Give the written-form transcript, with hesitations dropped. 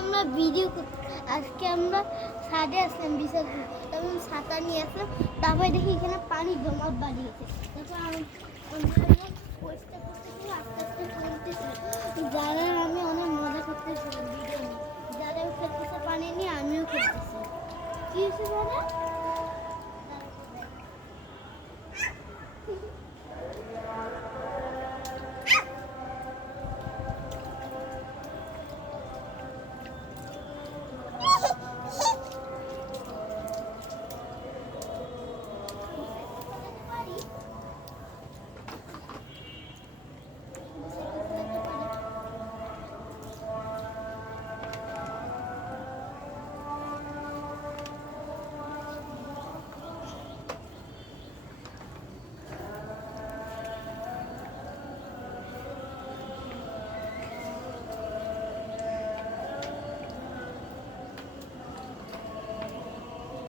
আমরা ভিডিও আজকে আমরা ছাদে আসলাম বিশাল তখন ছাতা নিয়ে আসলাম তারপরে দেখি এখানে পানি জমা বাড়িয়েছে তারপর আমরা পরিষ্কার করতেছি আস্তে আস্তে কমতেছিল যারা আমি অনেক মজা করতেছিলাম ভিডিও নিয়ে যারা খেলতেছে পানি নিয়ে আমিও খেলতেছি কি হয়েছে দাদা